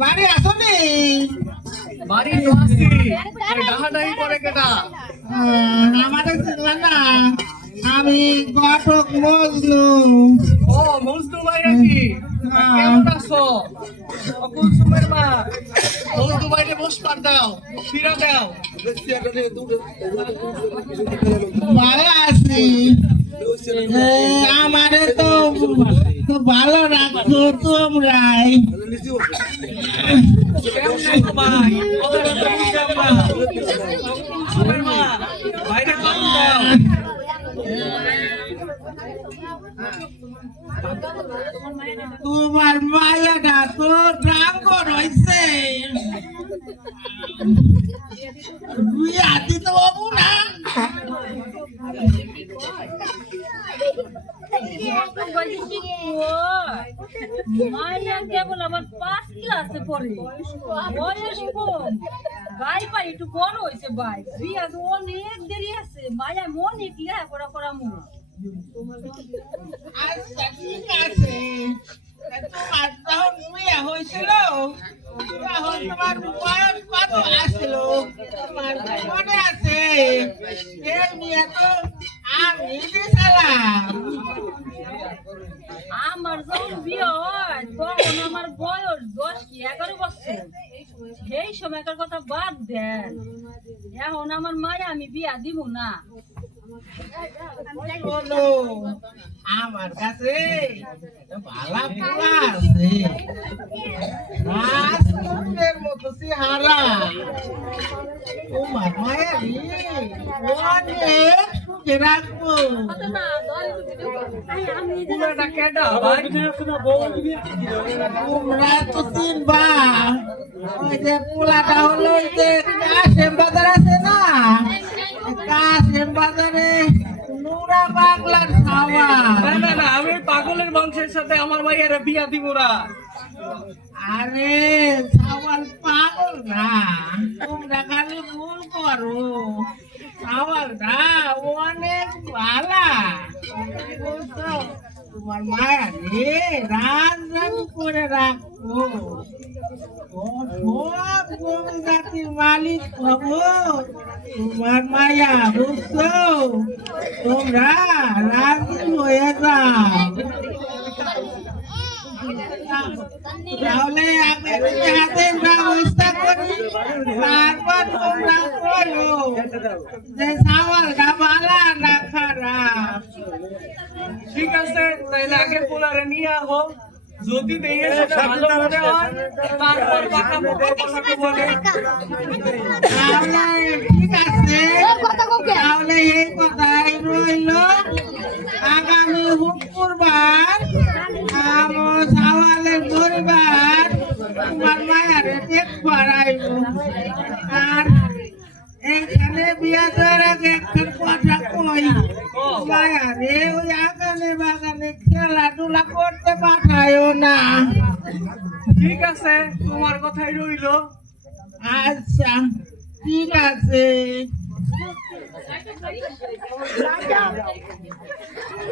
বাড়ি আসনি? বাড়ি তো আসছি, ডাহাডাহি করে কেটা? আমাদের চিনলেন না, আমি ঘটক মজনু। ও মজনু ভাই নাকি? কেমন আছো? কুলসুমের মা, মজনু ভাইরে বসবার দাও, ফিরা দাও। ভালো আছি। আমারে তো ভালো রাখছো তোমরাই। কেমন আছো ভাই? কথাটা তো বুঝলাম না। কুলসুমের মা, ভাইরে কম দাও। তোমার মায়াটা তো ডাঙ্গর হয়েছে, বিয়া দিতে পাবো না। মাইয়া কেবল আমার 5 ক্লাসে পড়ে, বয়স কম, গাই পাই একটু বড় হয়েছে ভাই, বিয়া তো অনেক দেরি আছে, মায়া অনেক লেখাপড়া করা মু। আচ্ছা ঠিক আছে, তোমার যখন বিয়া হয়েছিল তখন তোমার বয়স কত আসছিল? তোমার মনে আছে? এই বিয়া তো আমি দিয়েছিলাম। আমার যখন বিয়ে হয় তখন আমার বয়স 10 কি 11 বছর, সেই সময়কার কথা বাদ দেন, এখন আমার মায়া আমি বিয়া দিব না। শোনো, আমার কাছে ভালো পোলা আছে, রাজপুতের মতো চেহারা। তোমার মায়ারি অনেক সুখে রাখবো। পুরাটা কেটা ভাই? তোমরা তো চিনবা, ওই যে পোলাটা হলো ওই যে কাশেম বাজার আছে না, কাশেম বাজারে নুরা বাংলার খাওয়া। না না না, আমি পাগলের বংশের সাথে আমার মাইয়ারে বিয়া দিব না। আরে সাওয়াল পাগল না, তোমরা খালি ভুল করো। সাওয়ালটা অনেক ভালা, বুঝছো? তোমার মায়া রে রাজধানী করে রাখবো, সব জমি জাতির মালিক হবো তোমার মায়া, বুঝছো? তোমরা রাজি হয়ে যাও। তাহলে আমি হাতের ব্যবস্থা করি, তারপর তোমরা বলো যে সাওয়ালটা ভালো না খারাপ। ঠিক আছে, তাইলে আগে পোলারে নিয়ে আহো, যদি দেখে সেটা ভালো মনে হয় তারপর বাঁকা মুখের কথা বলে। তাহলে ঠিক আছে, তাহলে এই কথাই রইল। আগামী শুক্রবার আমার সাওয়ালের পরিবার তোমার মায়ারে দেখবার আইব। আর এইখানে বিয়া দেওয়ার আগে একটা কথা কই, মায়ারে ওই আগানে বাগানে খেলাধুলা করতে পাঠায়ও না। ঠিক আছে, তোমার কথাই রইলো। আচ্ছা ঠিক আছে।